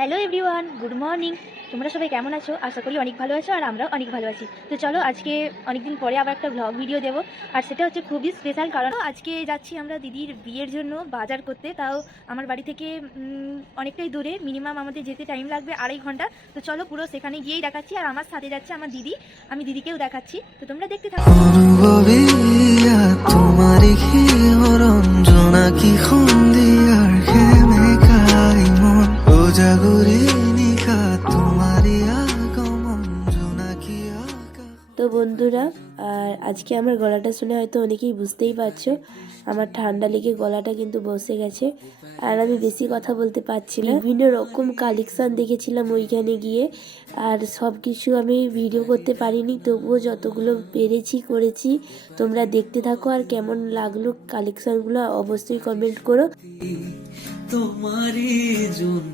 Hello everyone, good morning. তোমরা সবাই কেমন আছো? আশা করি অনেক ভালো আছো আর আমরাও অনেক ভালো আছি। তো চলো আজকে অনেকদিন পরে আবার একটা ব্লগ ভিডিও দেবো, আর সেটা হচ্ছে খুবই স্পেশাল, কারণ আজকে যাচ্ছি আমরা দিদির বিয়ের জন্য বাজার করতে। তাও আমার বাড়ি থেকে অনেকটাই দূরে, মিনিমাম আমাদের যেতে টাইম লাগবে 2.5 ঘন্টা। তো চলো পুরো সেখানে গিয়েই দেখাচ্ছি, আর আমার সাথে যাচ্ছে আমার দিদি, আমি দিদিকেও দেখাচ্ছি। তো তোমরা দেখতে থাকো। তো বন্ধুরা, আর আজকে আমার গলাটা শুনে হয়তো অনেকেই বুঝতেই পারছো, আমার ঠান্ডা লেগে গলাটা কিন্তু বসে গেছে, আর আমি বেশি কথা বলতে পারছি না। বিভিন্ন রকম কালেকশান দেখেছিলাম ওইখানে গিয়ে, আর সব কিছু আমি ভিডিও করতে পারিনি, তবুও যতগুলো পেরেছি করেছি। তোমরা দেখতে থাকো, আর কেমন লাগলো কালেকশানগুলো অবশ্যই কমেন্ট করো। তোমারই জন্য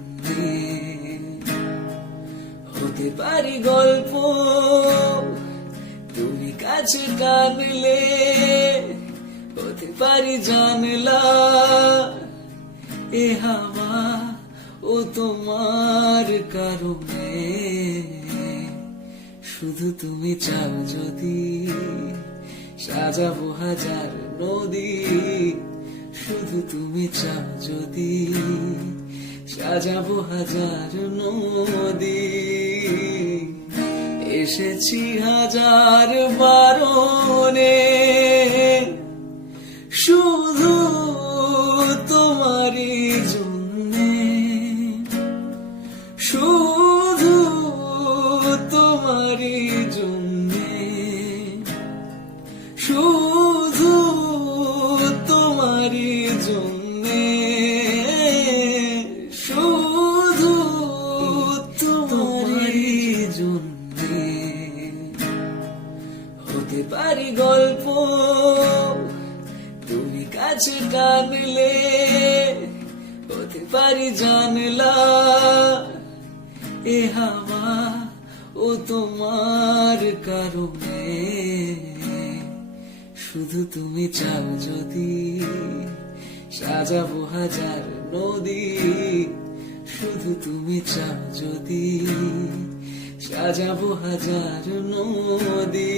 হতে পারি গল্প, তুমি কাছে টানলে হতে পারি জানলা, এ হাওয়া ও তোমার কারণে, শুধু তুমি চাও যদি সাজাবো হাজার নদী, শুধু তুমি চাও যদি সাজাবো হাজার নদী। এসেছি হাজার বারণে, শুধু তোমারই জন্যে, শুধু তোমারই জন্যে, শুধু তোমারই জন্যে, শুধু তোমারই জন্যে হতে পারি গল্প, তুমি কাছে টানলে হতে পারি জানলা, এ হাওয়া ও তোমার কারণে, শুধু তুমি চাও যদি সাজাবো হাজার নদী, শুধু তুমি চাও যদি সাজাবো হাজার নদী।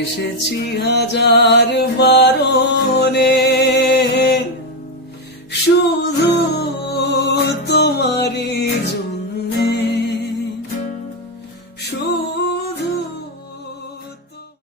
এসেছি হাজার বারণে,